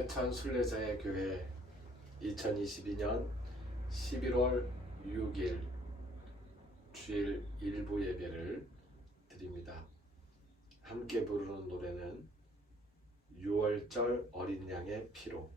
팔천 순례자의 교회 2022년 11월 6일 주일 일부 예배를 드립니다. 함께 부르는 노래는 6월절 어린 양의 피로.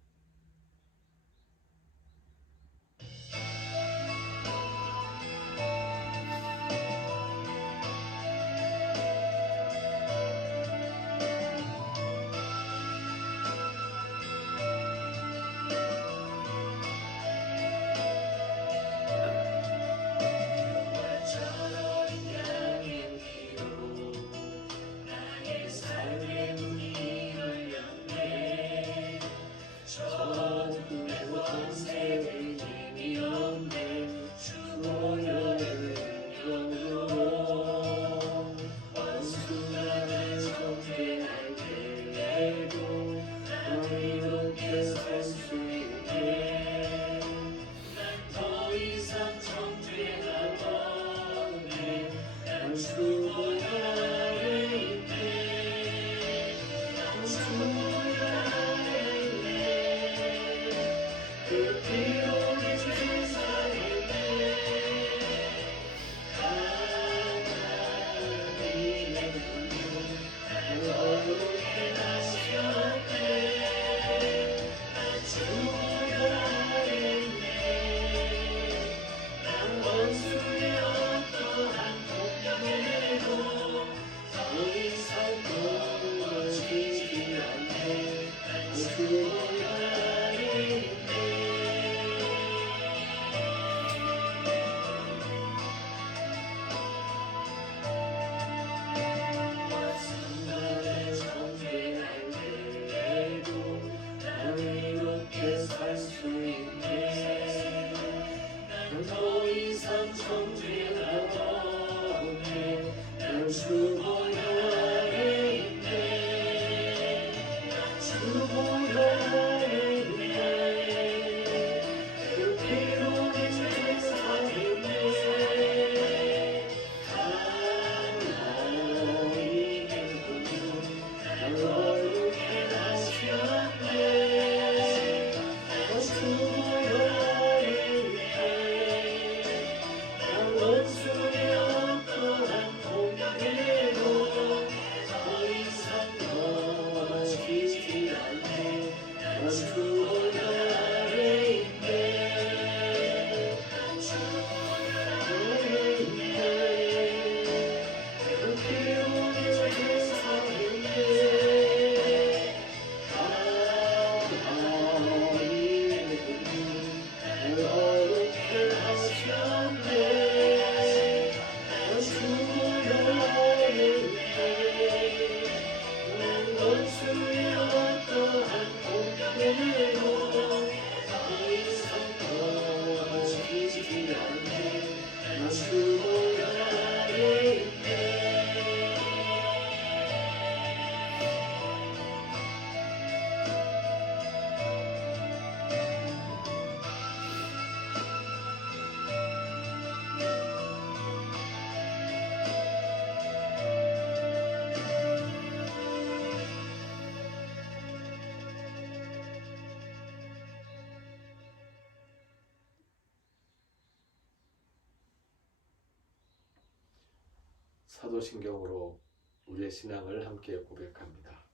사도신경으로 우리의 신앙을 함께 고백합니다.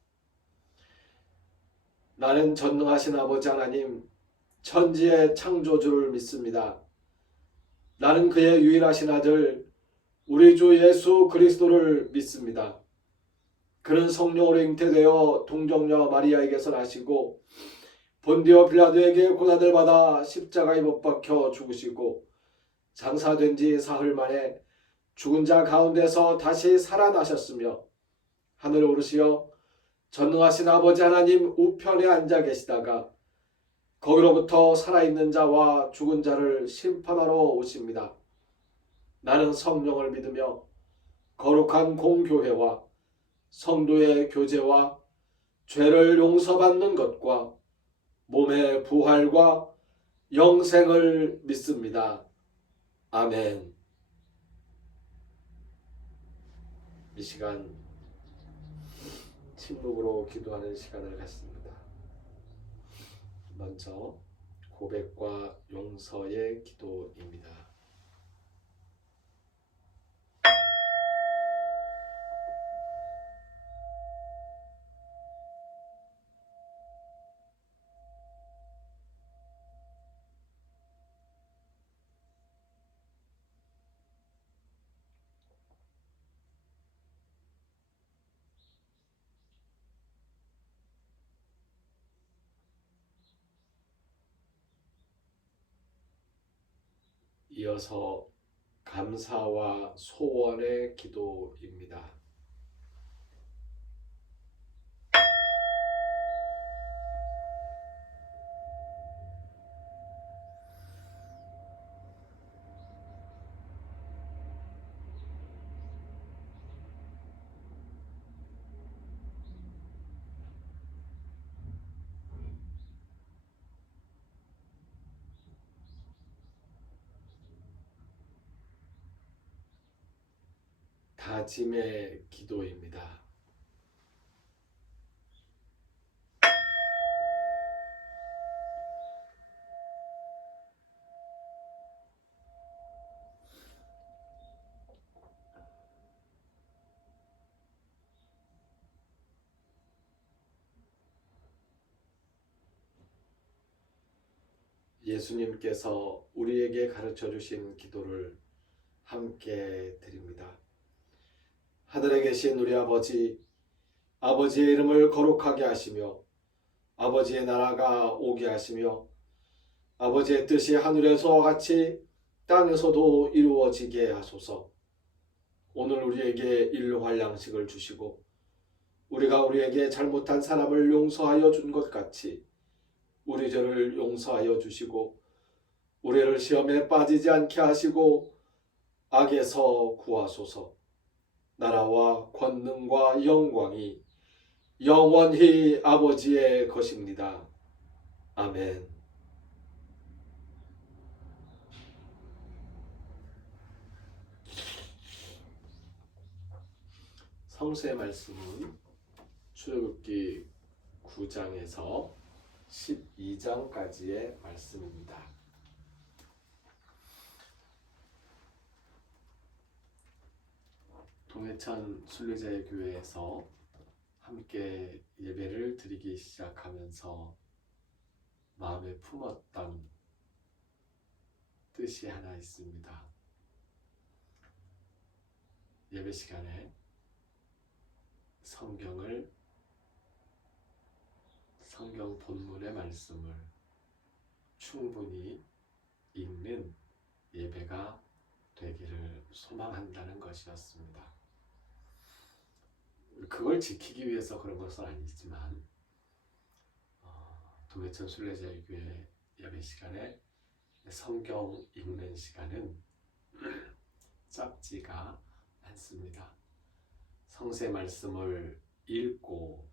나는 전능하신 아버지 하나님, 천지의 창조주를 믿습니다. 나는 그의 유일하신 아들 우리 주 예수 그리스도를 믿습니다. 그는 성령으로 잉태되어 동정녀 마리아에게서 나시고 본디오 빌라도에게 고난을 받아 십자가에 못 박혀 죽으시고 장사된 지 사흘 만에 죽은 자 가운데서 다시 살아나셨으며 하늘 오르시어 전능하신 아버지 하나님 우편에 앉아 계시다가 거기로부터 살아있는 자와 죽은 자를 심판하러 오십니다. 나는 성령을 믿으며 거룩한 공교회와 성도의 교제와 죄를 용서받는 것과 몸의 부활과 영생을 믿습니다. 아멘. 이 시간 침묵으로 기도하는 시간을 갖습니다. 먼저 고백과 용서의 기도입니다. 이어서 감사와 소원의 기도입니다. 다짐의 기도입니다. 예수님께서 우리에게 가르쳐 주신 기도를 함께 드립니다. 하늘에 계신 우리 아버지, 아버지의 이름을 거룩하게 하시며 아버지의 나라가 오게 하시며 아버지의 뜻이 하늘에서와 같이 땅에서도 이루어지게 하소서. 오늘 우리에게 일용할 양식을 주시고 우리가 우리에게 잘못한 사람을 용서하여 준 것 같이 우리 죄를 용서하여 주시고 우리를 시험에 빠지지 않게 하시고 악에서 구하소서. 나라와 권능과 영광이 영원히 아버지의 것입니다. 아멘. 성수의 말씀은 출애굽기 9장에서 12장까지의 말씀입니다. 동해천 순례자의 교회에서 함께 예배를 드리기 시작하면서 마음에 품었던 뜻이 하나 있습니다. 예배 시간에 성경 본문의 말씀을 충분히 읽는 예배가 되기를 소망한다는 것이었습니다. 그걸 지키기 위해서 그런 것은 아니지만 동해천 순례자의 교회 예배 시간에 성경 읽는 시간은 짧지가 않습니다. 성세 말씀을 읽고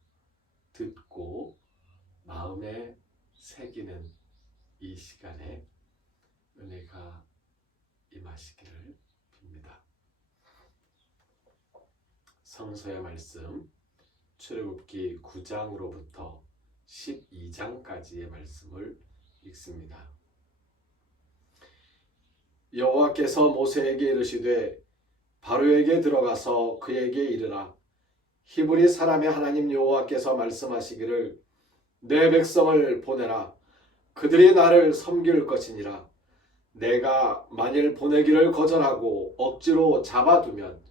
듣고 마음에 새기는 이 시간에 은혜가 임하시기를 빕니다. 성서의 말씀 출애굽기 9장으로부터 12장까지의 말씀을 읽습니다. 여호와께서 모세에게 이르시되 바로에게 들어가서 그에게 이르라. 히브리 사람의 하나님 여호와께서 말씀하시기를 내 백성을 보내라. 그들이 나를 섬길 것이니라. 내가 만일 보내기를 거절하고 억지로 잡아두면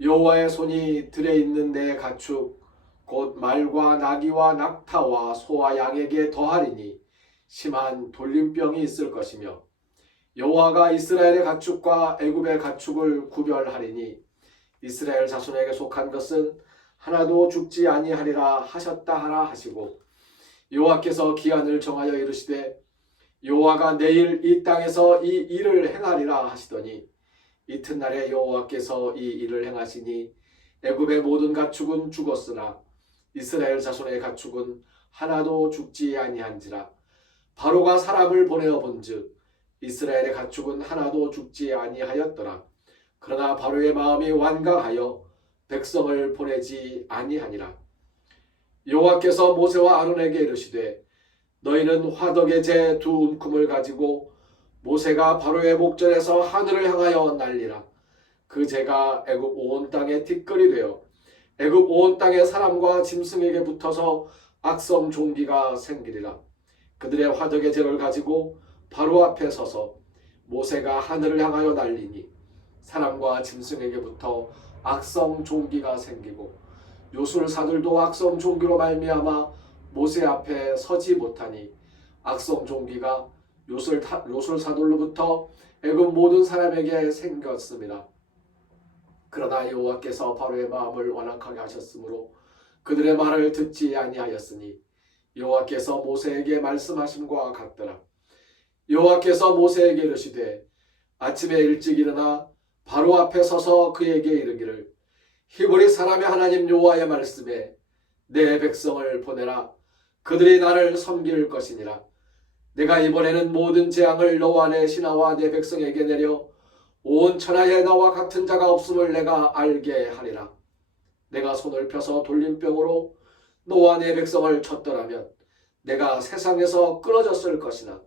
여호와의 손이 들에 있는 내 가축 곧 말과 나귀와 낙타와 소와 양에게 더하리니 심한 돌림병이 있을 것이며 여호와가 이스라엘의 가축과 애굽의 가축을 구별하리니 이스라엘 자손에게 속한 것은 하나도 죽지 아니하리라 하셨다 하라 하시고 여호와께서 기한을 정하여 이르시되 여호와가 내일 이 땅에서 이 일을 행하리라 하시더니 이튿날에 여호와께서 이 일을 행하시니 애굽의 모든 가축은 죽었으나 이스라엘 자손의 가축은 하나도 죽지 아니한지라. 바로가 사람을 보내어 본즉 이스라엘의 가축은 하나도 죽지 아니하였더라. 그러나 바로의 마음이 완강하여 백성을 보내지 아니하니라. 여호와께서 모세와 아론에게 이르시되 너희는 화덕의 재 두 움큼을 가지고 모세가 바로의 목전에서 하늘을 향하여 날리라. 그 재가 애굽 온 땅에 티끌이 되어 애굽 온 땅의 사람과 짐승에게 붙어서 악성 종기가 생기리라. 그들의 화덕의 재를 가지고 바로 앞에 서서 모세가 하늘을 향하여 날리니 사람과 짐승에게 붙어 악성 종기가 생기고 요술사들도 악성 종기로 말미암아 모세 앞에 서지 못하니 악성 종기가 요술사들로부터 애굽 모든 사람에게 생겼습니다. 그러나 여호와께서 바로의 마음을 완악하게 하셨으므로 그들의 말을 듣지 아니하였으니 여호와께서 모세에게 말씀하심과 같더라. 여호와께서 모세에게 이르시되 아침에 일찍 일어나 바로 앞에 서서 그에게 이르기를 히브리 사람의 하나님 여호와의 말씀에 내 백성을 보내라. 그들이 나를 섬길 것이니라. 내가 이번에는 모든 재앙을 너와 내 신하와 내 백성에게 내려 온 천하에 나와 같은 자가 없음을 내가 알게 하리라. 내가 손을 펴서 돌림병으로 너와 내 백성을 쳤더라면 내가 세상에서 끊어졌을 것이나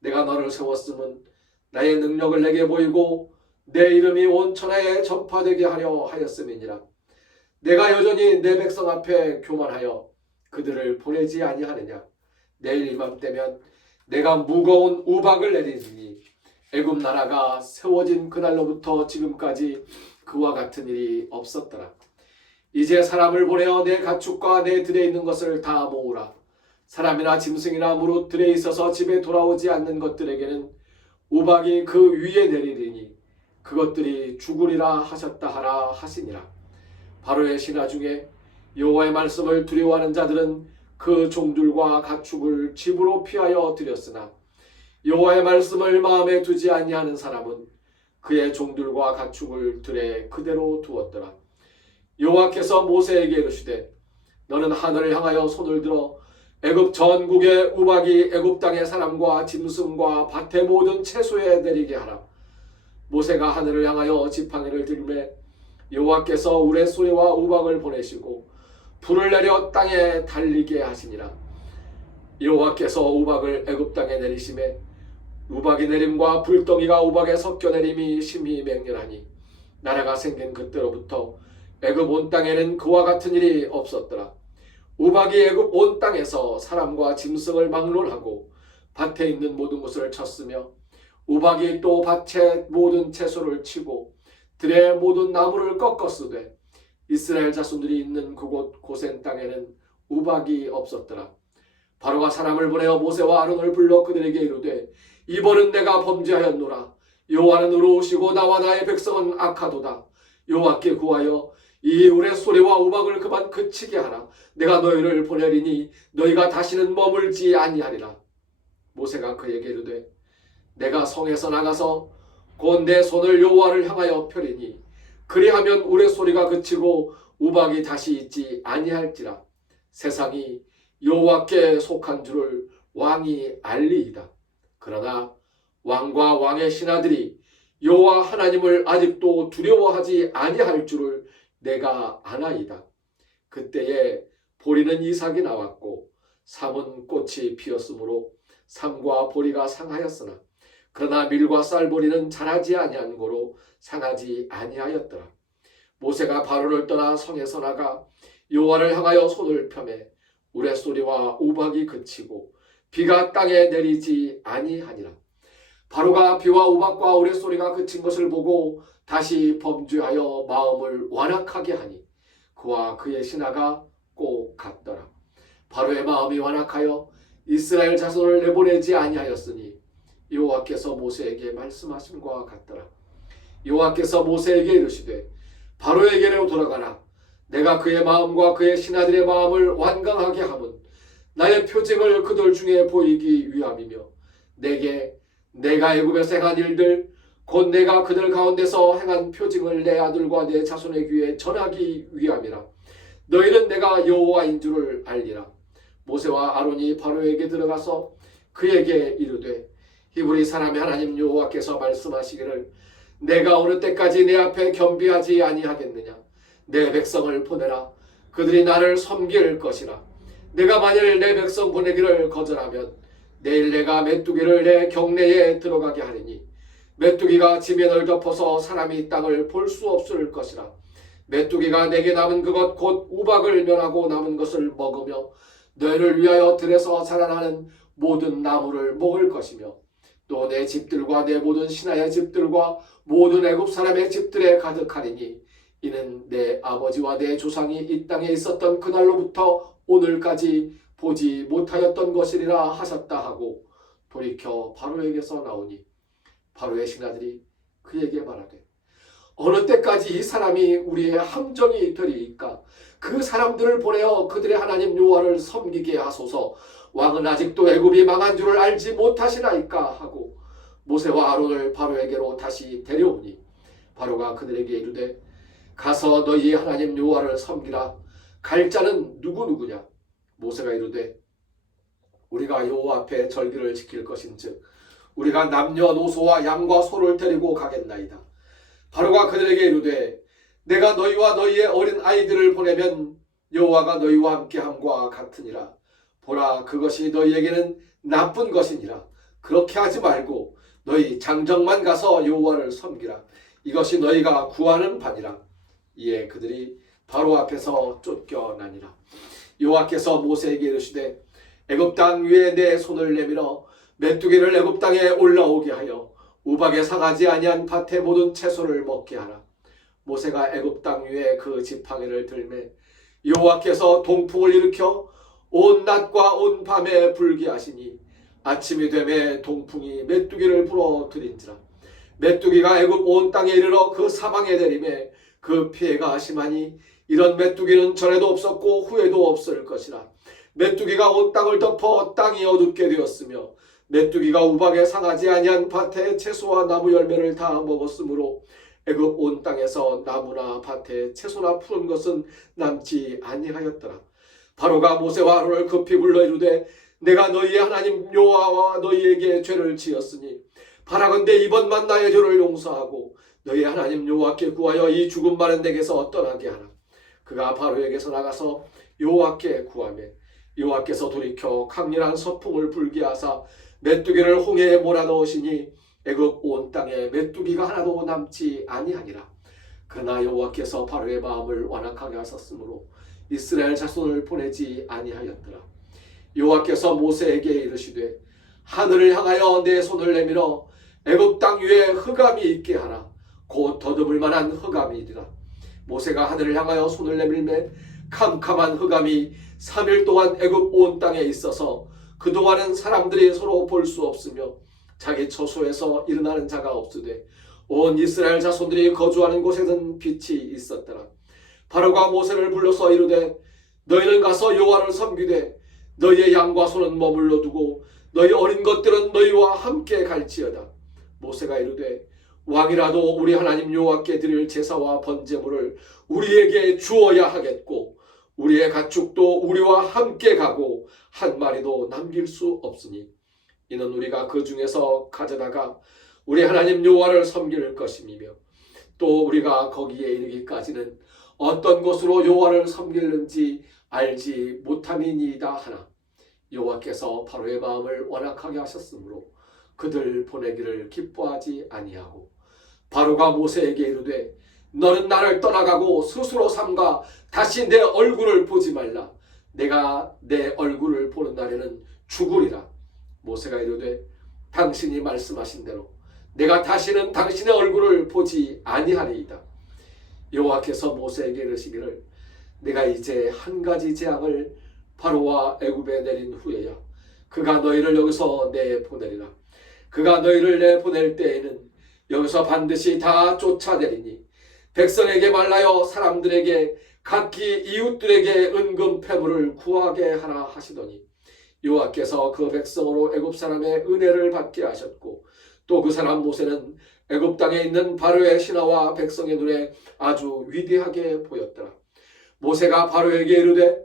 내가 너를 세웠음은 나의 능력을 내게 보이고 내 이름이 온 천하에 전파되게 하려 하였음이니라. 내가 여전히 내 백성 앞에 교만하여 그들을 보내지 아니하느냐. 내일 이맘때면 내가 무거운 우박을 내리니 애굽 나라가 세워진 그날로부터 지금까지 그와 같은 일이 없었더라. 이제 사람을 보내어 내 가축과 내 들에 있는 것을 다 모으라. 사람이나 짐승이나 무릇 들에 있어서 집에 돌아오지 않는 것들에게는 우박이 그 위에 내리리니 그것들이 죽으리라 하셨다 하라 하시니라. 바로의 신하 중에 여호와의 말씀을 두려워하는 자들은 그 종들과 가축을 집으로 피하여 들였으나 여호와의 말씀을 마음에 두지 아니하는 사람은 그의 종들과 가축을 들에 그대로 두었더라. 여호와께서 모세에게 이르시되 너는 하늘을 향하여 손을 들어 애굽 전국의 우박이 애굽 땅의 사람과 짐승과 밭의 모든 채소에 내리게 하라. 모세가 하늘을 향하여 지팡이를 들매 여호와께서 우레소리와 우박을 보내시고 불을 내려 땅에 달리게 하시니라. 여호와께서 우박을 애굽 땅에 내리심에 우박이 내림과 불덩이가 우박에 섞여 내림이 심히 맹렬하니 나라가 생긴 그때로부터 애굽 온 땅에는 그와 같은 일이 없었더라. 우박이 애굽 온 땅에서 사람과 짐승을 막론하고 밭에 있는 모든 것을 쳤으며 우박이 또 밭의 모든 채소를 치고 들의 모든 나무를 꺾었으되 이스라엘 자손들이 있는 그곳 고센 땅에는 우박이 없었더라. 바로가 사람을 보내어 모세와 아론을 불러 그들에게 이르되 이번은 내가 범죄하였노라. 여호와는 의로우시고 나와 나의 백성은 악하도다. 여호와께 구하여 이 우레소리와 우박을 그만 그치게 하라. 내가 너희를 보내리니 너희가 다시는 머물지 아니하리라. 모세가 그에게 이르되 내가 성에서 나가서 곧 내 손을 여호와를 향하여 펴리니 그리하면 우레소리가 그치고 우박이 다시 있지 아니할지라. 세상이 여호와께 속한 줄을 왕이 알리이다. 그러나 왕과 왕의 신하들이 여호와 하나님을 아직도 두려워하지 아니할 줄을 내가 아나이다. 그때에 보리는 이삭이 나왔고 삼은 꽃이 피었으므로 삼과 보리가 상하였으나 그러나 밀과 쌀보리는 자라지 아니한 고로 상하지 아니하였더라. 모세가 바로를 떠나 성에서 나가 여호와를 향하여 손을 펴매 우레소리와 우박이 그치고 비가 땅에 내리지 아니하니라. 바로가 비와 우박과 우레소리가 그친 것을 보고 다시 범죄하여 마음을 완악하게 하니 그와 그의 신하가 꼭 같더라. 바로의 마음이 완악하여 이스라엘 자손을 내보내지 아니하였으니 여호와께서 모세에게 말씀하심과 같더라. 여호와께서 모세에게 이르시되 바로에게로 돌아가라. 내가 그의 마음과 그의 신하들의 마음을 완강하게 함은 나의 표징을 그들 중에 보이기 위함이며 내가 애굽에서 행한 일들 곧 내가 그들 가운데서 행한 표징을 내 아들과 내 자손의 귀에 전하기 위함이라. 너희는 내가 여호와인 줄을 알리라. 모세와 아론이 바로에게 들어가서 그에게 이르되 히브리 사람의 하나님 여호와께서 말씀하시기를 내가 어느 때까지 내 앞에 겸비하지 아니하겠느냐. 내 백성을 보내라. 그들이 나를 섬길 것이라. 내가 만일 내 백성 보내기를 거절하면 내일 내가 메뚜기를 내 경내에 들어가게 하리니 메뚜기가 지면을 덮어서 사람이 땅을 볼 수 없을 것이라. 메뚜기가 내게 남은 그것 곧 우박을 멸하고 남은 것을 먹으며 너희를 위하여 들에서 자라나는 모든 나무를 먹을 것이며 또 내 집들과 내 모든 신하의 집들과 모든 애굽 사람의 집들에 가득하리니 이는 내 아버지와 내 조상이 이 땅에 있었던 그날로부터 오늘까지 보지 못하였던 것이리라 하셨다 하고 돌이켜 바로에게서 나오니 바로의 신하들이 그에게 말하되 어느 때까지 이 사람이 우리의 함정이 되리이까? 그 사람들을 보내어 그들의 하나님 여호와를 섬기게 하소서. 왕은 아직도 애굽이 망한 줄을 알지 못하시나이까 하고 모세와 아론을 바로에게로 다시 데려오니 바로가 그들에게 이르되 가서 너희의 하나님 여호와를 섬기라. 갈 자는 누구냐? 모세가 이르되 우리가 여호와 앞에 절기를 지킬 것인즉 우리가 남녀노소와 양과 소를 데리고 가겠나이다. 바로가 그들에게 이르되 내가 너희와 너희의 어린 아이들을 보내면 여호와가 너희와 함께함과 같으니라. 보라, 그것이 너희에게는 나쁜 것이니라. 그렇게 하지 말고 너희 장정만 가서 여호와를 섬기라. 이것이 너희가 구하는 바니라. 이에 그들이 바로 앞에서 쫓겨나니라. 여호와께서 모세에게 이르시되 애굽 땅 위에 내 손을 내밀어 메뚜기를 애굽 땅에 올라오게 하여 우박에 상하지 아니한 밭의 모든 채소를 먹게 하라. 모세가 애굽 땅 위에 그 지팡이를 들매 여호와께서 동풍을 일으켜 온 낮과 온 밤에 불게 하시니 아침이 되매 동풍이 메뚜기를 불어들인지라. 메뚜기가 애굽 온 땅에 이르러 그 사방에 내림에 그 피해가 심하니 이런 메뚜기는 전에도 없었고 후에도 없을 것이라. 메뚜기가 온 땅을 덮어 땅이 어둡게 되었으며 메뚜기가 우박에 상하지 아니한 밭의 채소와 나무 열매를 다 먹었으므로 애굽 온 땅에서 나무나 밭에 채소나 푸른 것은 남지 아니하였더라. 바로가 모세와 아론을 급히 불러 이르되 내가 너희의 하나님 여호와와 너희에게 죄를 지었으니 바라건대 이번만 나의 죄를 용서하고 너희 하나님 여호와께 구하여 이 죽음 많은 내게서 떠나게 하라. 그가 바로에게서 나가서 여호와께 구하며 여호와께서 돌이켜 강렬한 서풍을 불게 하사 메뚜기를 홍해에 몰아넣으시니 애굽 온 땅에 메뚜기가 하나도 남지 아니하니라. 그러나 여호와께서 바로의 마음을 완악하게 하셨으므로 이스라엘 자손을 보내지 아니하였더라. 여호와께서 모세에게 이르시되 하늘을 향하여 내 손을 내밀어 애굽 땅 위에 흑암이 있게 하라. 곧 더듬을 만한 흑암이니라. 모세가 하늘을 향하여 손을 내밀매 캄캄한 흑암이 3일 동안 애굽 온 땅에 있어서 그동안은 사람들이 서로 볼 수 없으며 자기 처소에서 일어나는 자가 없으되 온 이스라엘 자손들이 거주하는 곳에는 빛이 있었더라. 바로가 모세를 불러서 이르되 너희는 가서 여호와를 섬기되 너희의 양과 소는 머물러 두고 너희 어린 것들은 너희와 함께 갈지어다. 모세가 이르되 왕이라도 우리 하나님 여호와께 드릴 제사와 번제물을 우리에게 주어야 하겠고 우리의 가축도 우리와 함께 가고 한 마리도 남길 수 없으니 이는 우리가 그 중에서 가져다가 우리 하나님 여호와를 섬길 것임이며 또 우리가 거기에 이르기까지는 어떤 곳으로 여호와를 섬길는지 알지 못함이니이다 하나 여호와께서 바로의 마음을 완악하게 하셨으므로 그들 보내기를 기뻐하지 아니하고 바로가 모세에게 이르되 너는 나를 떠나가고 스스로 삼가 다시 내 얼굴을 보지 말라. 내가 내 얼굴을 보는 날에는 죽으리라. 모세가 이르되 당신이 말씀하신 대로 내가 다시는 당신의 얼굴을 보지 아니하리이다. 여호와께서 모세에게 이르시기를 내가 이제 한 가지 재앙을 바로와 애굽에 내린 후에야 그가 너희를 여기서 내보내리라. 그가 너희를 내보낼 때에는 여기서 반드시 다 쫓아내리니 백성에게 말하여 사람들에게 각기 이웃들에게 은금 패물을 구하게 하라 하시더니 여호와께서 그 백성으로 애굽 사람의 은혜를 받게 하셨고 또 그 사람 모세는 애굽 땅에 있는 바로의 신하와 백성의 눈에 아주 위대하게 보였더라. 모세가 바로에게 이르되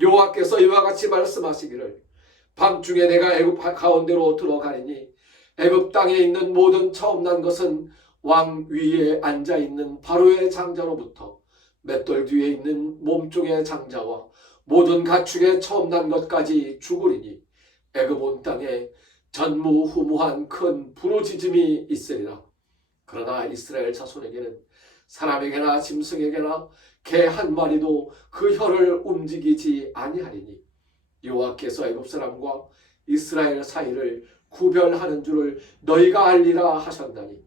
여호와께서 이와 같이 말씀하시기를 밤중에 내가 애굽 가운데로 들어가리니 애굽 땅에 있는 모든 처음 난 것은 왕 위에 앉아있는 바로의 장자로부터 맷돌 뒤에 있는 몸종의 장자와 모든 가축의 처음 난 것까지 죽으리니 애굽 온 땅에 전무후무한 큰 부르짖음이 있으리라. 그러나 이스라엘 자손에게는 사람에게나 짐승에게나 개 한 마리도 그 혀를 움직이지 아니하리니 여호와께서 애굽 사람과 이스라엘 사이를 구별하는 줄을 너희가 알리라 하셨나니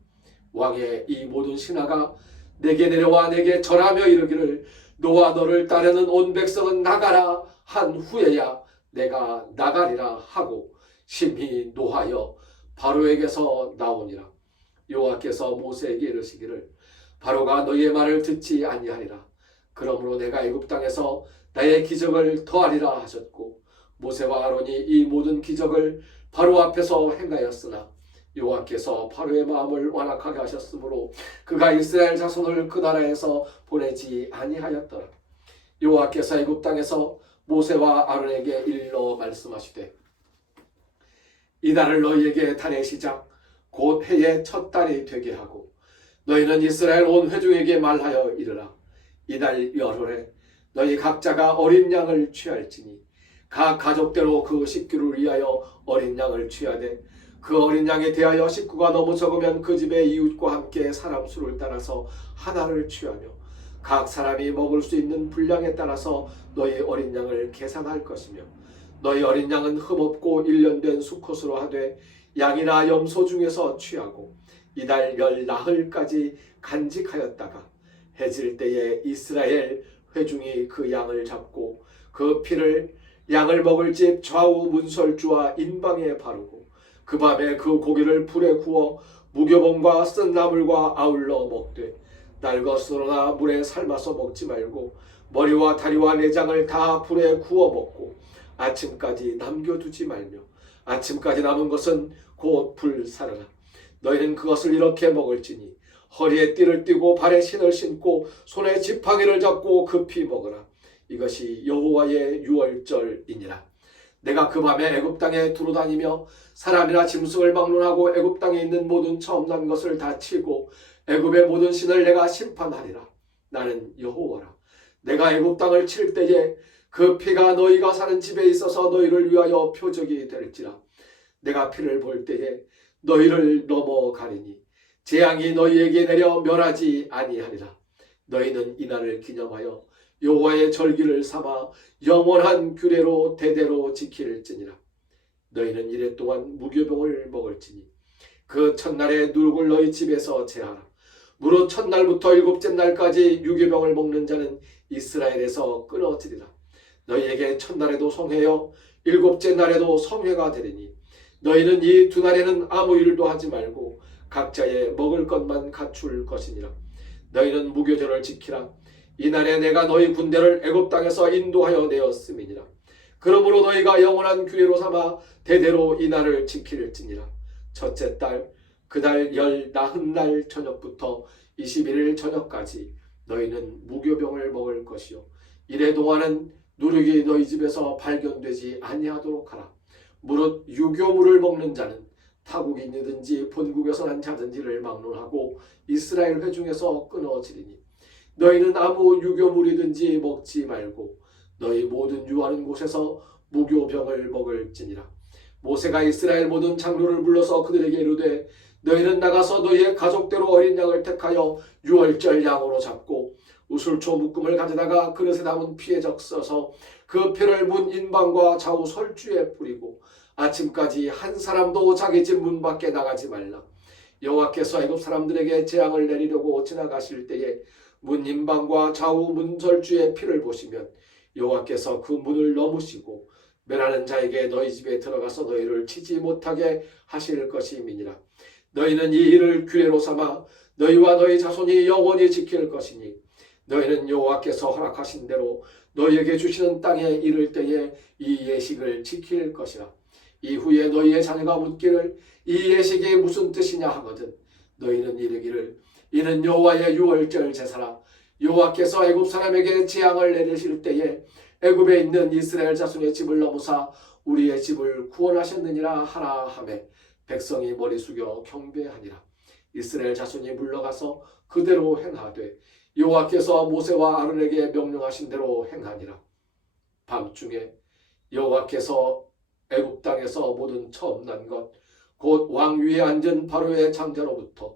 왕의 이 모든 신하가 내게 내려와 내게 절하며 이르기를 너와 너를 따르는 온 백성은 나가라 한 후에야 내가 나가리라 하고 심히 노하여 바로에게서 나오니라. 여호와께서 모세에게 이르시기를 바로가 너희의 말을 듣지 아니하리라. 그러므로 내가 애굽 땅에서 나의 기적을 더하리라 하셨고 모세와 아론이 이 모든 기적을 바로 앞에서 행하였으나 여호와께서 바로의 마음을 완악하게 하셨으므로 그가 이스라엘 자손을 그 나라에서 보내지 아니하였더라. 여호와께서 애굽 땅에서 모세와 아론에게 일러 말씀하시되 이달을 너희에게 달의 시작 곧 해의 첫 달이 되게 하고 너희는 이스라엘 온 회중에게 말하여 이르라. 이달 열흘에 너희 각자가 어린 양을 취할지니 각 가족대로 그 식구를 위하여 어린 양을 취하되 그 어린 양에 대하여 식구가 너무 적으면 그 집의 이웃과 함께 사람 수를 따라서 하나를 취하며 각 사람이 먹을 수 있는 분량에 따라서 너희 어린 양을 계산할 것이며 너희 어린 양은 흠없고 일련된 수컷으로 하되 양이나 염소 중에서 취하고 이달 열 나흘까지 간직하였다가 해질 때에 이스라엘 회중이 그 양을 잡고 그 피를 양을 먹을 집 좌우 문설주와 인방에 바르고 그 밤에 그 고기를 불에 구워 무교봉과 쓴 나물과 아울러 먹되 날것으로나 물에 삶아서 먹지 말고 머리와 다리와 내장을 다 불에 구워 먹고 아침까지 남겨두지 말며 아침까지 남은 것은 곧 불사르라. 너희는 그것을 이렇게 먹을지니 허리에 띠를 띠고 발에 신을 신고 손에 지팡이를 잡고 급히 먹으라. 이것이 여호와의 유월절이니라. 내가 그 밤에 애굽 땅에 두루다니며 사람이나 짐승을 막론하고 애굽 땅에 있는 모든 처음 난 것을 다 치고 애굽의 모든 신을 내가 심판하리라. 나는 여호와라. 내가 애굽 땅을 칠 때에 그 피가 너희가 사는 집에 있어서 너희를 위하여 표적이 될지라. 내가 피를 볼 때에 너희를 넘어가리니 재앙이 너희에게 내려 멸하지 아니하리라. 너희는 이날을 기념하여 여호와의 절기를 삼아 영원한 규례로 대대로 지킬지니라. 너희는 이래 동안 무교병을 먹을지니 그 첫날에 누룩을 너희 집에서 제하라. 무릇 첫날부터 일곱째 날까지 유교병을 먹는 자는 이스라엘에서 끊어지리라. 너희에게 첫날에도 성회여 일곱째 날에도 성회가 되리니 너희는 이 두 날에는 아무 일도 하지 말고 각자의 먹을 것만 갖출 것이니라. 너희는 무교절을 지키라. 이날에 내가 너희 군대를 애굽 땅에서 인도하여 내었음이니라. 그러므로 너희가 영원한 규례로 삼아 대대로 이날을 지킬지니라. 첫째 달 그달 열 나흔날 저녁부터 21일 저녁까지 너희는 무교병을 먹을 것이요 이래 동안은 누룩이 너희 집에서 발견되지 아니하도록 하라. 무릇 유교물을 먹는 자는 타국인이든지 본국에서 난 자든지를 막론하고 이스라엘 회중에서 끊어지리니 너희는 아무 유교물이든지 먹지 말고 너희 모든 유하는 곳에서 무교병을 먹을지니라. 모세가 이스라엘 모든 장로를 불러서 그들에게 이르되 너희는 나가서 너희의 가족대로 어린 양을 택하여 유월절 양으로 잡고 우슬초 묶음을 가져다가 그릇에 담은 피에 적셔서 그 피를 문 인방과 좌우 설주에 뿌리고 아침까지 한 사람도 자기 집 문 밖에 나가지 말라. 여호와께서 애굽 사람들에게 재앙을 내리려고 지나가실 때에 문 인방과 좌우 문설주의 피를 보시면 여호와께서 그 문을 넘으시고 멸하는 자에게 너희 집에 들어가서 너희를 치지 못하게 하실 것임이니라. 너희는 이 일을 규례로 삼아 너희와 너희 자손이 영원히 지킬 것이니 너희는 여호와께서 허락하신 대로 너희에게 주시는 땅에 이를 때에 이 예식을 지킬 것이라. 이후에 너희의 자녀가 묻기를 이 예식이 무슨 뜻이냐 하거든 너희는 이르기를 이는 여호와의 유월절 제사라. 여호와께서 애굽 사람에게 재앙을 내리실 때에 애굽에 있는 이스라엘 자손의 집을 넘으사 우리의 집을 구원하셨느니라 하라 하매 백성이 머리 숙여 경배하니라. 이스라엘 자손이 물러가서 그대로 행하되 여호와께서 모세와 아론에게 명령하신 대로 행하니라. 밤중에 여호와께서 애굽 땅에서 모든 처음 난 것 곧 왕 위에 앉은 바로의 장자로부터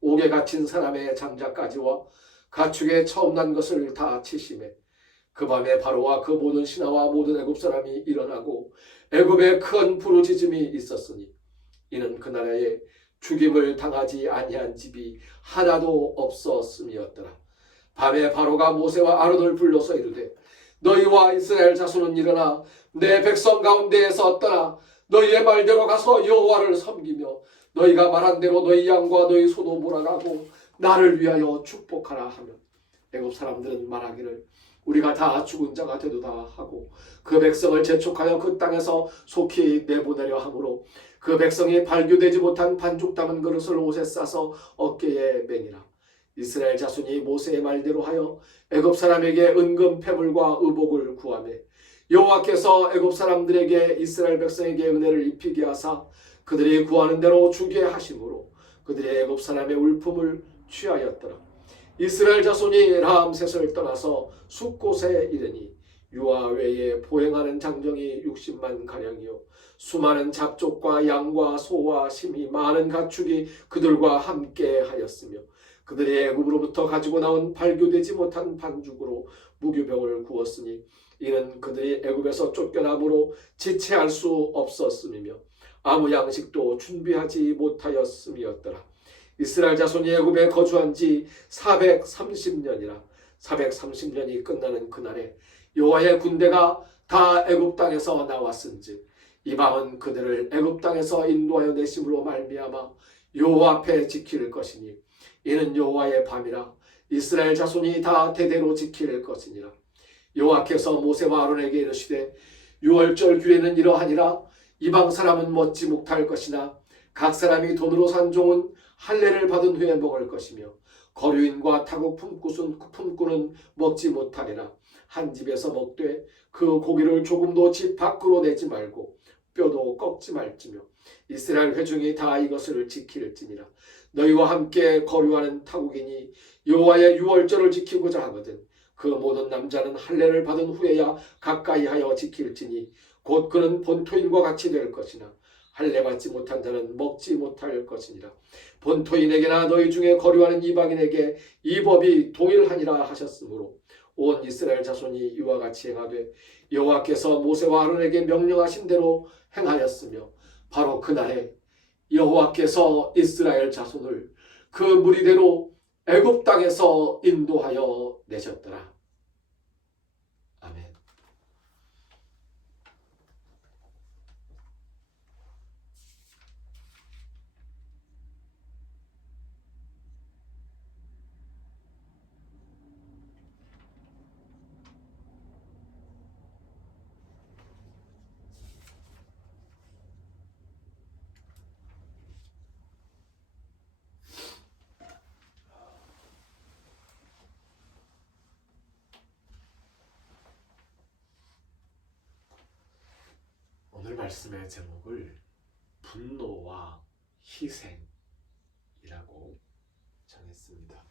옥에 갇힌 사람의 장자까지와 가축의 처음 난 것을 다 치심에 그 밤에 바로와 그 모든 신하와 모든 애굽 사람이 일어나고 애굽에 큰 부르짖음이 있었으니 이는 그 나라에 죽임을 당하지 아니한 집이 하나도 없었음이었더라. 밤에 바로가 모세와 아론을 불러서 이르되 너희와 이스라엘 자손은 일어나 내 백성 가운데에서 떠나 너희의 말대로 가서 여호와를 섬기며 너희가 말한 대로 너희 양과 너희 소도 몰아가고 나를 위하여 축복하라 하며 애굽 사람들은 말하기를 우리가 다 죽은 자가 되도다 하고 그 백성을 재촉하여 그 땅에서 속히 내보내려 하므로 그 백성이 발교되지 못한 반죽 담은 그릇을 옷에 싸서 어깨에 매니라. 이스라엘 자손이 모세의 말대로 하여 애굽 사람에게 은금 패물과 의복을 구하매 여호와께서 애굽 사람들에게 이스라엘 백성에게 은혜를 입히게 하사 그들이 구하는 대로 주게 하심으로 그들의 애굽 사람의 울품을 취하였더라. 이스라엘 자손이 라암셋을 떠나서 숫곳에 이르니 유아 외에 보행하는 장정이 60만 가량이요 수많은 잡족과 양과 소와 심이 많은 가축이 그들과 함께 하였으며 그들이 애굽으로부터 가지고 나온 발교되지 못한 반죽으로 무교병을 구웠으니 이는 그들이 애굽에서 쫓겨남으로 지체할 수 없었음이며 아무 양식도 준비하지 못하였음이었더라. 이스라엘 자손이 애굽에 거주한 지 430년이라 430년이 끝나는 그날에 여호와의 군대가 다 애굽 땅에서 나왔은즉 이방은 그들을 애굽 땅에서 인도하여 내심으로 말미암아 여호와 앞에 지킬 것이니 이는 여호와의 밤이라 이스라엘 자손이 다 대대로 지킬 것이니라. 여호와께서 모세와 아론에게 이르시되 유월절 규례는 이러하니라. 이방 사람은 먹지 못할 것이나 각 사람이 돈으로 산 종은 할례를 받은 후에 먹을 것이며 거류인과 타국 품꾼은 먹지 못하리라. 한 집에서 먹되 그 고기를 조금도 집 밖으로 내지 말고 뼈도 꺾지 말지며 이스라엘 회중이 다 이것을 지킬지니라. 너희와 함께 거류하는 타국인이 여호와의 유월절을 지키고자 하거든 그 모든 남자는 할례를 받은 후에야 가까이하여 지킬지니 곧 그는 본토인과 같이 될 것이나 할례 받지 못한 자는 먹지 못할 것이니라. 본토인에게나 너희 중에 거류하는 이방인에게 이 법이 동일하니라 하셨으므로 온 이스라엘 자손이 이와 같이 행하되 여호와께서 모세와 아론에게 명령하신 대로 행하였으며 바로 그날에 여호와께서 이스라엘 자손을 그 무리대로 애굽 땅에서 인도하여 내셨더라. 아멘. 오늘 말씀의 제목을 분노와 희생이라고 정했습니다.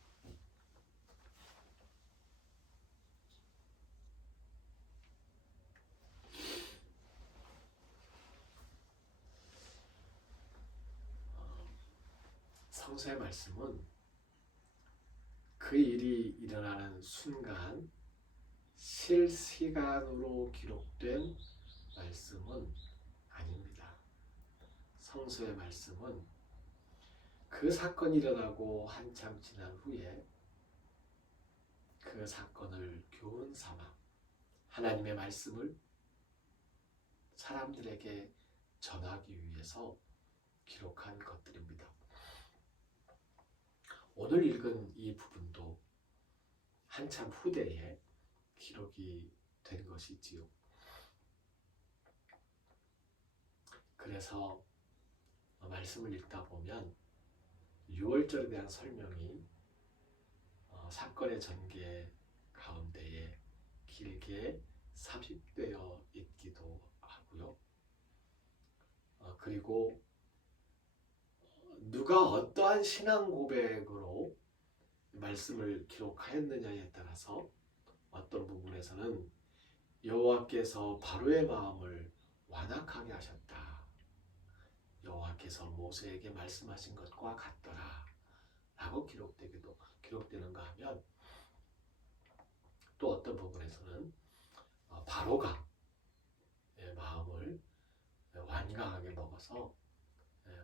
성서의 말씀은 그 일이 일어나는 순간 실시간으로 기록된 말씀은 아닙니다. 성서의 말씀은 그 사건이 일어나고 한참 지난 후에 그 사건을 교훈 삼아 하나님의 말씀을 사람들에게 전하기 위해서 기록한 것들입니다. 오늘 읽은 이 부분도 한참 후대에 기록이 된 것이지요. 그래서 말씀을 읽다 보면 유월절에 대한 설명이 사건의 전개 가운데에 길게 삽입되어 있기도 하고요. 그리고 누가 어떠한 신앙 고백으로 말씀을 기록하였느냐에 따라서 어떤 부분에서는 여호와께서 바로의 마음을 완악하게 하셨다. 여호와께서 모세에게 말씀하신 것과 같더라 라고 기록되는가 하면, 또 어떤 부분에서는 바로가 마음을 완강하게 먹어서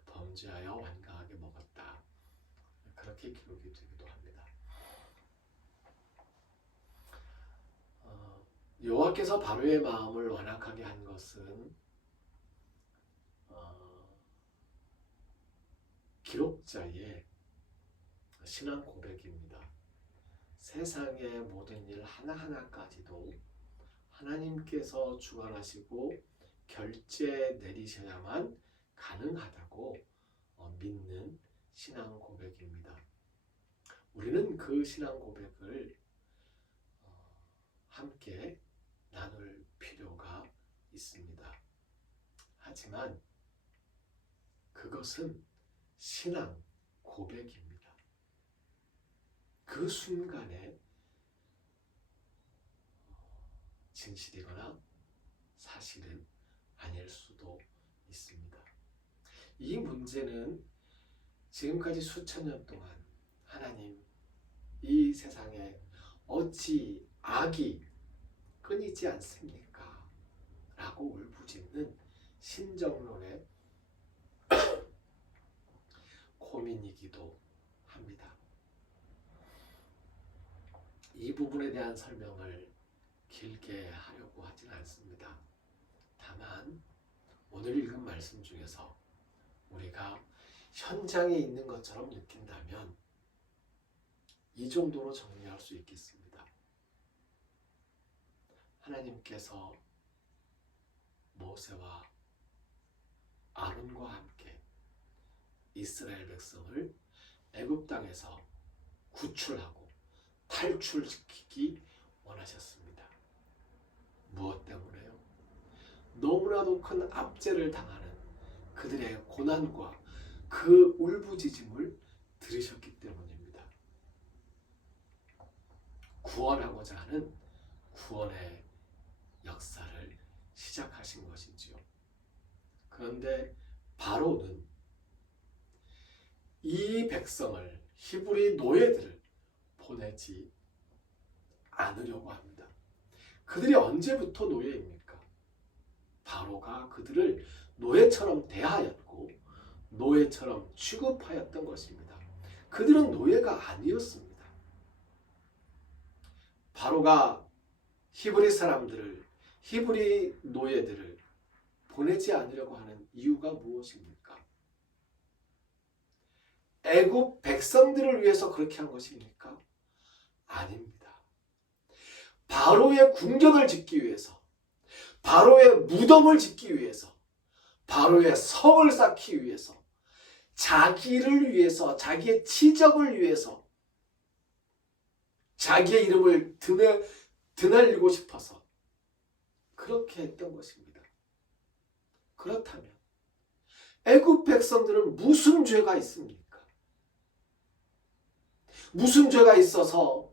범죄하여 완강하게 먹었다, 그렇게 기록이 되기도 합니다. 여호와께서 바로의 마음을 완악하게 한 것은 기록자의 신앙 고백입니다. 세상의 모든 일 하나하나까지도 하나님께서 주관하시고 결제 내리셔야만 가능하다고 믿는 신앙 고백입니다. 우리는 그 신앙 고백을 함께 나눌 필요가 있습니다. 하지만 그것은 신앙 고백입니다. 그 순간에 진실이거나 사실은 아닐 수도 있습니다. 이 문제는 지금까지 수천 년 동안 하나님, 이 세상에 어찌 악이 끊이지 않습니까? 라고 울부짖는 신정론의 고민이기도 합니다. 이 부분에 대한 설명을 길게 하려고 하진 않습니다. 다만 오늘 읽은 말씀 중에서 우리가 현장에 있는 것처럼 느낀다면 이 정도로 정리할 수 있겠습니다. 하나님께서 모세와 아론과 함께 이스라엘 백성을 애굽 땅에서 구출하고 탈출시키기 원하셨습니다. 무엇 때문에요? 너무나도 큰 압제를 당하는 그들의 고난과 그 울부짖음을 들으셨기 때문입니다. 구원하고자 하는 구원의 역사를 시작하신 것이지요. 그런데 바로는 이 백성을, 히브리 노예들을 보내지 않으려고 합니다. 그들이 언제부터 노예입니까? 바로가 그들을 노예처럼 대하였고 노예처럼 취급하였던 것입니다. 그들은 노예가 아니었습니다. 바로가 히브리 노예들을 보내지 않으려고 하는 이유가 무엇입니까? 애굽 백성들을 위해서 그렇게 한 것입니까? 아닙니다. 바로의 궁전을 짓기 위해서, 바로의 무덤을 짓기 위해서, 바로의 성을 쌓기 위해서, 자기를 위해서, 자기의 치적을 위해서, 자기의 이름을 드날리고 싶어서 그렇게 했던 것입니다. 그렇다면 애굽 백성들은 무슨 죄가 있습니까? 무슨 죄가 있어서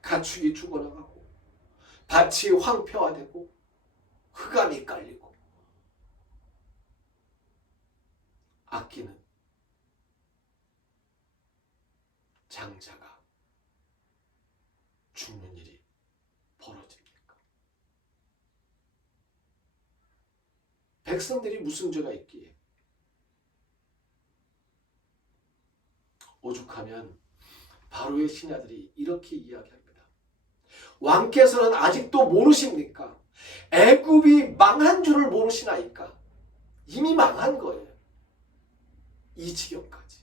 가축이 죽어나가고 밭이 황폐화되고 흑암이 깔리고 아끼는 장자가 죽는 일이 벌어집니까? 백성들이 무슨 죄가 있기에? 오죽하면 바로의 신하들이 이렇게 이야기합니다. 왕께서는 아직도 모르십니까? 애굽이 망한 줄을 모르시나이까? 이미 망한 거예요. 이 지경까지.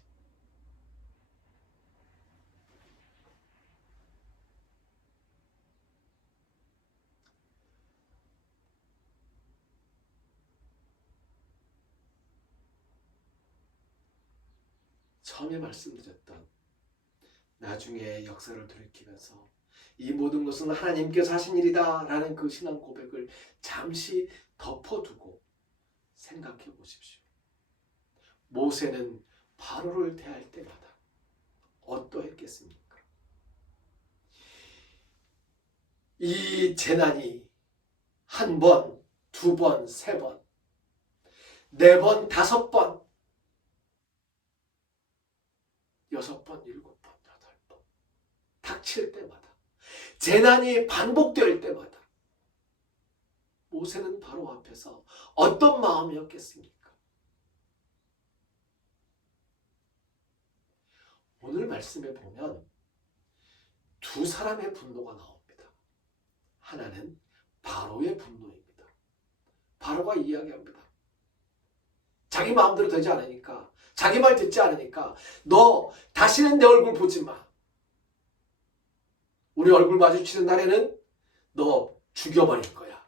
처음에 말씀드렸던 나중에 역사를 돌이키면서 이 모든 것은 하나님께서 하신 일이다 라는 그 신앙 고백을 잠시 덮어두고 생각해 보십시오. 모세는 바로를 대할 때마다 어떠했겠습니까? 이 재난이 한 번, 두 번, 세 번, 네 번, 다섯 번, 여섯 번, 일곱 번, 여덟 번 닥칠 때마다, 재난이 반복될 때마다 모세는 바로 앞에서 어떤 마음이었겠습니까? 오늘 말씀에 보면 두 사람의 분노가 나옵니다. 하나는 바로의 분노입니다. 바로가 이야기합니다. 자기 마음대로 되지 않으니까, 자기 말 듣지 않으니까 너 다시는 내 얼굴 보지 마. 우리 얼굴 마주치는 날에는 너 죽여버릴 거야.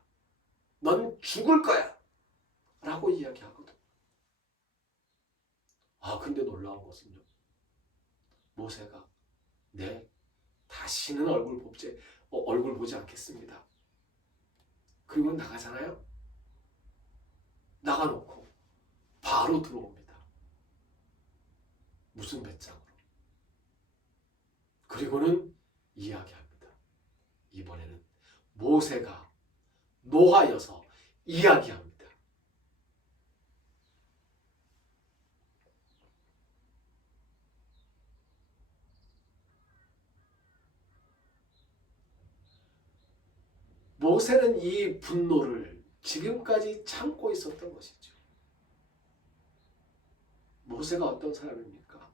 넌 죽을 거야. 라고 이야기하거든. 근데 놀라운 것은요. 모세가 네, 다시는 얼굴 보지 않겠습니다. 그리고 나가잖아요. 나가놓고 바로 들어옵니다. 무슨 배짱으로. 그리고는 이야기합니다. 이번에는 모세가 노하여서 이야기합니다. 모세는 이 분노를 지금까지 참고 있었던 것이죠. 모세가 어떤 사람입니까?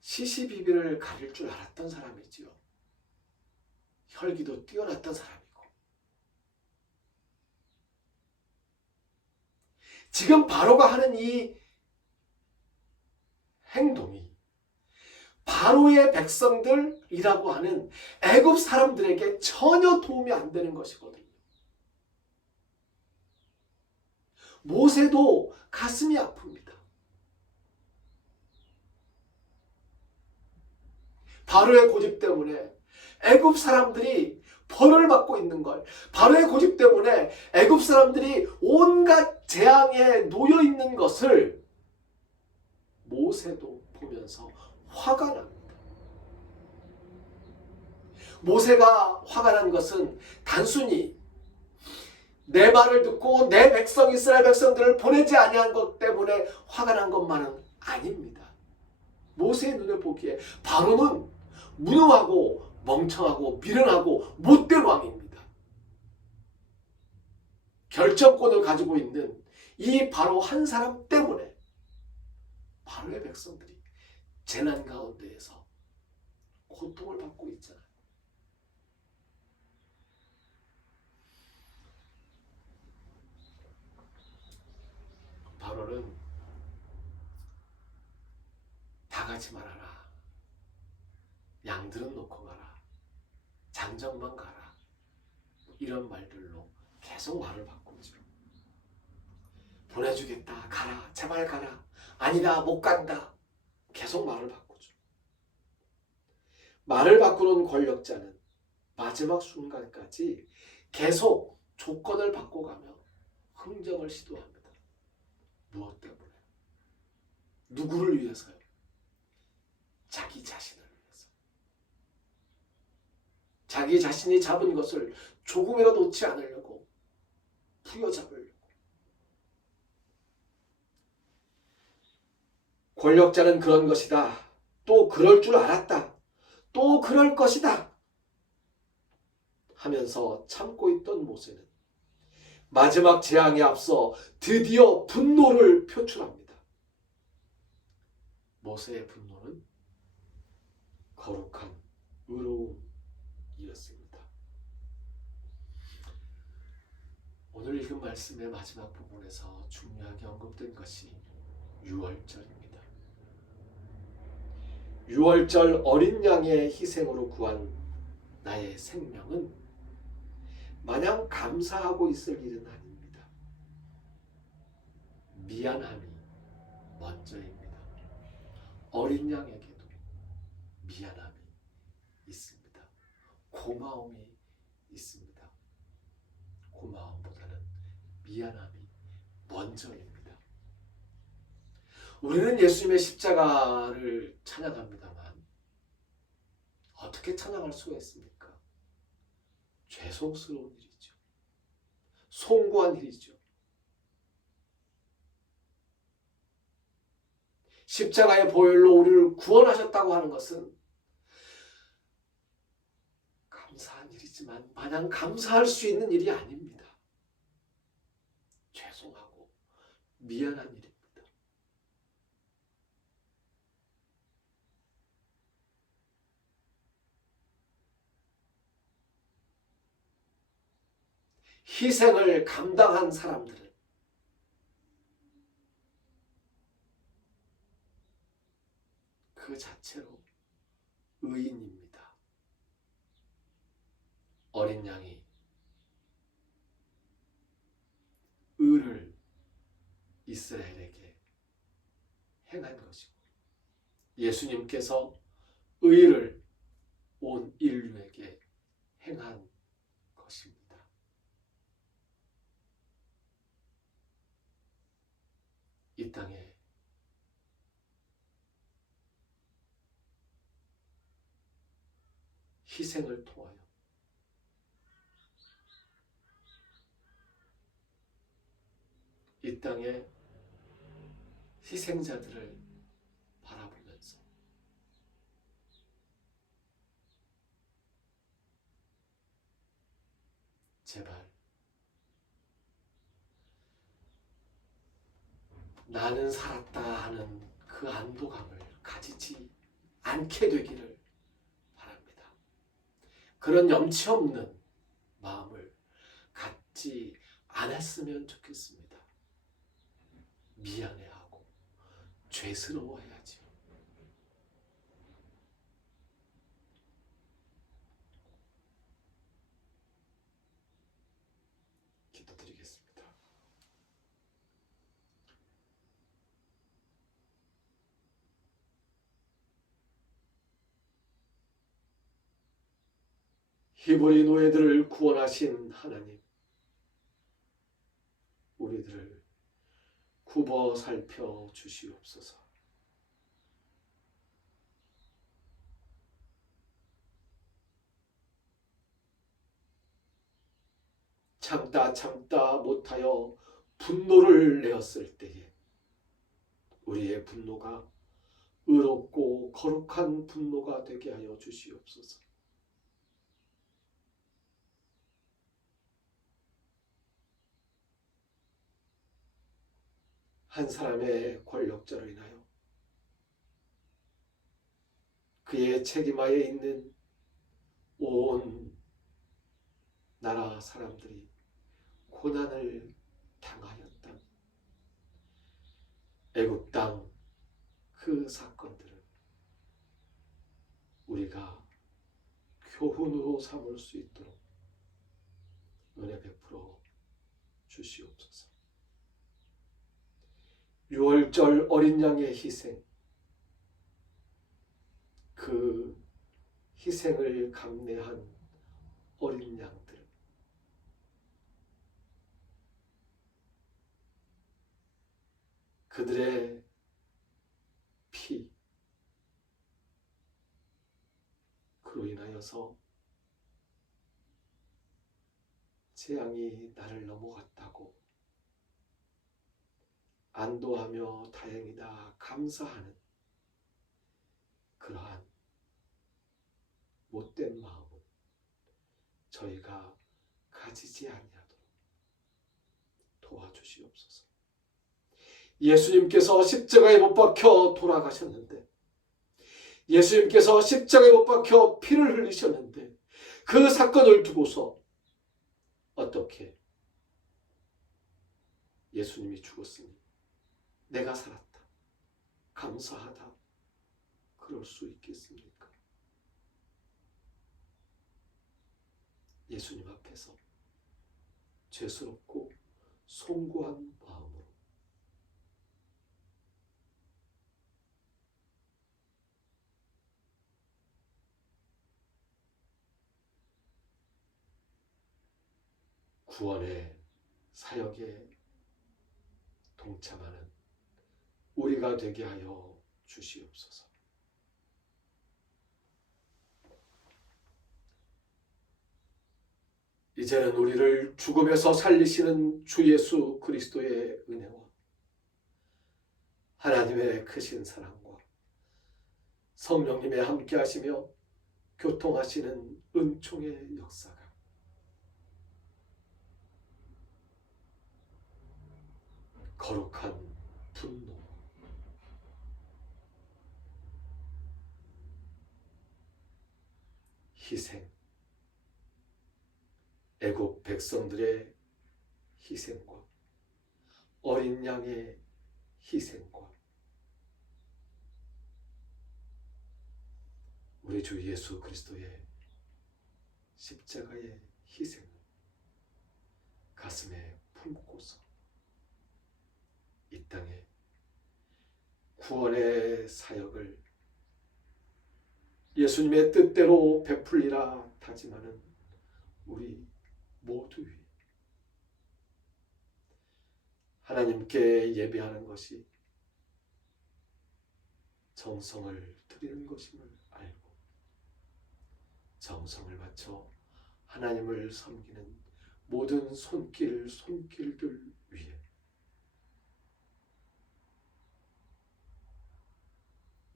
시시비비를 가릴 줄 알았던 사람이지요. 혈기도 뛰어났던 사람이고. 지금 바로가 하는 이 행동이 바로의 백성들이라고 하는 애굽 사람들에게 전혀 도움이 안 되는 것이거든요. 모세도 가슴이 아픕니다. 바로의 고집 때문에 애굽 사람들이 벌을 받고 있는 걸, 바로의 고집 때문에 애굽 사람들이 온갖 재앙에 놓여 있는 것을 모세도 보면서 화가 납니다. 모세가 화가 난 것은 단순히 내 말을 듣고 내 백성 이스라엘 백성들을 보내지 아니한 것 때문에 화가 난 것만은 아닙니다. 모세의 눈에 보기에 바로는 무능하고 멍청하고 미련하고 못된 왕입니다. 결정권을 가지고 있는 이 바로 한 사람 때문에 바로의 백성들이 재난 가운데에서 고통을 받고 있잖아요. 바로는 다 가지 말아라. 양들은 놓고 가라. 장정만 가라. 이런 말들로 계속 말을 바꾸죠. 보내주겠다. 가라. 제발 가라. 아니다. 못 간다. 계속 말을 바꾸죠. 말을 바꾸는 권력자는 마지막 순간까지 계속 조건을 바꿔가며 흥정을 시도합니다. 무엇 때문에? 누구를 위해서요? 자기 자신을 위해서. 자기 자신이 잡은 것을 조금이라도 놓지 않으려고 부여잡으려고. 권력자는 그런 것이다. 또 그럴 줄 알았다. 또 그럴 것이다. 하면서 참고 있던 모세는 마지막 재앙에 앞서 드디어 분노를 표출합니다. 모세의 분노는 거룩한 의로움이었습니다. 오늘 읽은 말씀의 마지막 부분에서 중요하게 언급된 것이 유월절입니다. 유월절 어린 양의 희생으로 구한 나의 생명은 마냥 감사하고 있을 일은 아닙니다. 미안함이 먼저입니다. 어린 양에게도 미안함이 있습니다. 고마움이 있습니다. 고마움보다는 미안함이 먼저입니다. 우리는 예수님의 십자가를 찬양합니다만 어떻게 찬양할 수가 있습니까? 죄송스러운 일이죠. 송구한 일이죠. 십자가의 보혈로 우리를 구원하셨다고 하는 것은 감사한 일이지만 마냥 감사할 수 있는 일이 아닙니다. 죄송하고 미안한 일입니다. 희생을 감당한 사람들은 그 자체로 의인입니다. 어린 양이 의를 이스라엘에게 행한 것이고 예수님께서 의를 온 인류에게 행한 것입니다. 이 땅에 희생을 통하여 이 땅에 희생자들을 바라보면서 제발 나는 살았다 하는 그 안도감을 가지지 않게 되기를 바랍니다. 그런 염치 없는 마음을 갖지 않았으면 좋겠습니다. 미안해하고 죄스러워해야지요. 기도드리겠습니다. 히브리 노예들을 구원하신 하나님, 우리들을 굽어 살펴 주시옵소서. 참다 못하여 분노를 내었을 때에 우리의 분노가 의롭고 거룩한 분노가 되게 하여 주시옵소서. 한 사람의 권력자로 인하여 그의 책임하에 있는 온 나라 사람들이 고난을 당하였던 애굽 땅 그 사건들을 우리가 교훈으로 삼을 수 있도록 은혜 베풀어 주시옵소서. 유월절 어린 양의 희생, 그 희생을 감내한 어린 양들, 그들의 피, 그로 인하여서 재앙이 나를 넘어갔다고 안도하며 다행이다 감사하는 그러한 못된 마음은 저희가 가지지 아니하도록 도와주시옵소서. 예수님께서 십자가에 못 박혀 돌아가셨는데, 예수님께서 십자가에 못 박혀 피를 흘리셨는데, 그 사건을 두고서 어떻게 예수님이 죽었으니 내가 살았다, 감사하다, 그럴 수 있겠습니까? 예수님 앞에서 죄스럽고 송구한 마음으로 구원의 사역에 동참하는 우리가 되게 하여 주시옵소서. 이제는 우리를 죽음에서 살리시는 주 예수 그리스도의 은혜와 하나님의 크신 사랑과 성령님의 함께하시며 교통하시는 은총의 역사가 거룩한 분노, 희생, 애국 백성들의 희생과 어린 양의 희생과 우리 주 예수 그리스도의 십자가의 희생을 가슴에 품고서 이 땅에 구원의 사역을 예수님의 뜻대로 베풀리라 다짐하는 우리 모두 위해 하나님께 예배하는 것이 정성을 드리는 것임을 알고 정성을 바쳐 하나님을 섬기는 모든 손길들 위해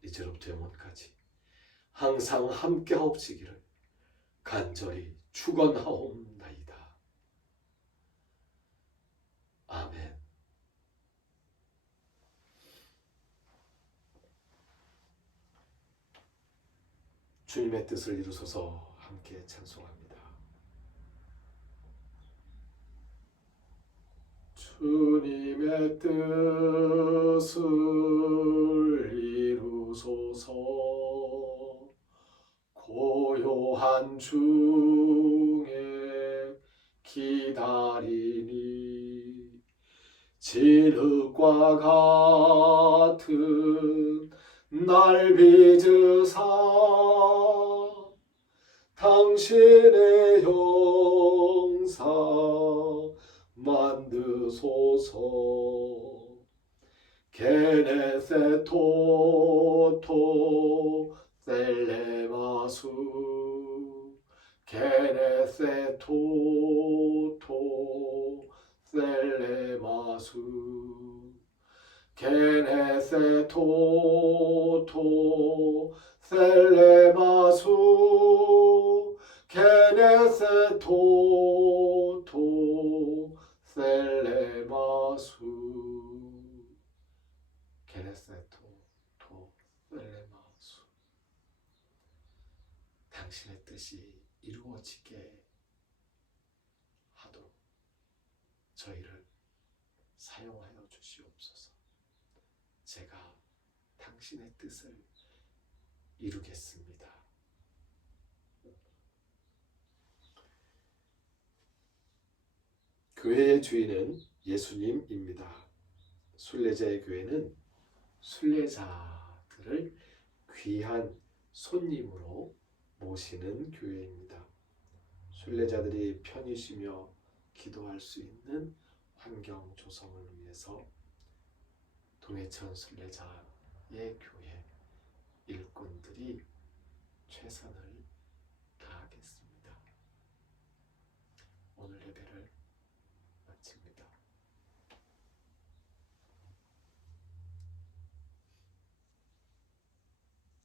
이제로부터 영원까지 항상 함께하옵시기를 간절히 축원하옵나이다. 아멘. 주님의 뜻을 이루소서 함께 찬송합니다. 주님의 뜻을 이루소서 고요한 중에 기다리니 진흙과 같은 날 빚으사 당신의 형상 만드소서. 게네세토토 셀레마수 게네세토토 셀레마수 게네세토토 셀레마수 게네세토토 셀레마수 게네세토토 셀레마수. 당신의 뜻이 이루어지게 하도록 저희를 사용하여 주시옵소서. 제가 당신의 뜻을 이루겠습니다. 교회의 주인은 예수님입니다. 순례자의 교회는 순례자들을 귀한 손님으로 모시는 교회입니다. 순례자들이 편히 쉬며 기도할 수 있는 환경 조성을 위해서 동해천 순례자의 교회 일꾼들이 최선을